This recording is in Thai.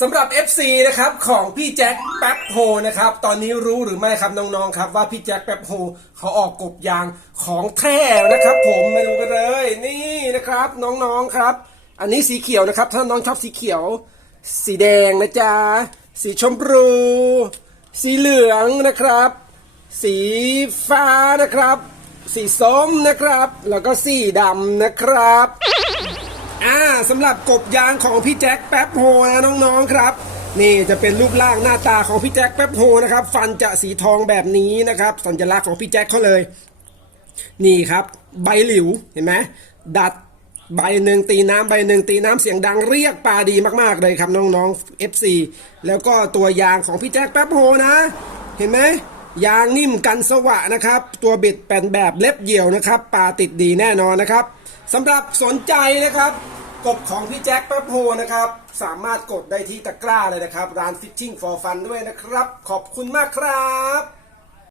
สำหรับ FC นะครับของพี่แจ็คแป๊บโฮนะครับตอนนี้รู้หรือไม่ครับน้องๆครับว่าพี่แจ็คแป๊บโฮเขาออกกบยางของแท้นะครับ ผมมาดูกันเลย นี่นะครับน้องๆครับ อันนี้สีเขียวนะครับ ถ้าน้องชอบสีเขียว สีแดงนะจ๊ะสีชมพู สีเหลืองนะครับ สีฟ้านะครับ สีส้มนะครับ แล้วก็สีดำนะครับ อ่าสำหรับกบยางของพี่แจ็คแป๊บโฮนะน้องๆครับ นี่จะเป็นรูปร่างหน้าตาของพี่แจ็คแป๊บโฮนะครับ ฟันจะสีทองแบบนี้นะครับ สัญลักษณ์ของพี่แจ็คเขาเลย นี่ครับ ใบหลิวเห็นไหมดัดใบหนึ่งตีน้ำใบหนึ่งตีน้ำเสียงดังเรียกปลาดีมากๆเลยครับน้องๆ FC แล้วก็ตัวยางของพี่แจ็คแป๊บโฮนะ เห็นไหมยางนิ่มกันสวะนะครับ ตัวบิดแป่นแบบเล็บเหยี่ยวนะครับปลาติดดีแน่นอนนะครับสำหรับสนใจนะครับ กบของพี่แจ็คแป๊บโฮนะครับ สามารถกดได้ที่ตะกร้าเลยนะครับ ร้าน Fishing for Fun ด้วยนะครับ ขอบคุณมากครับ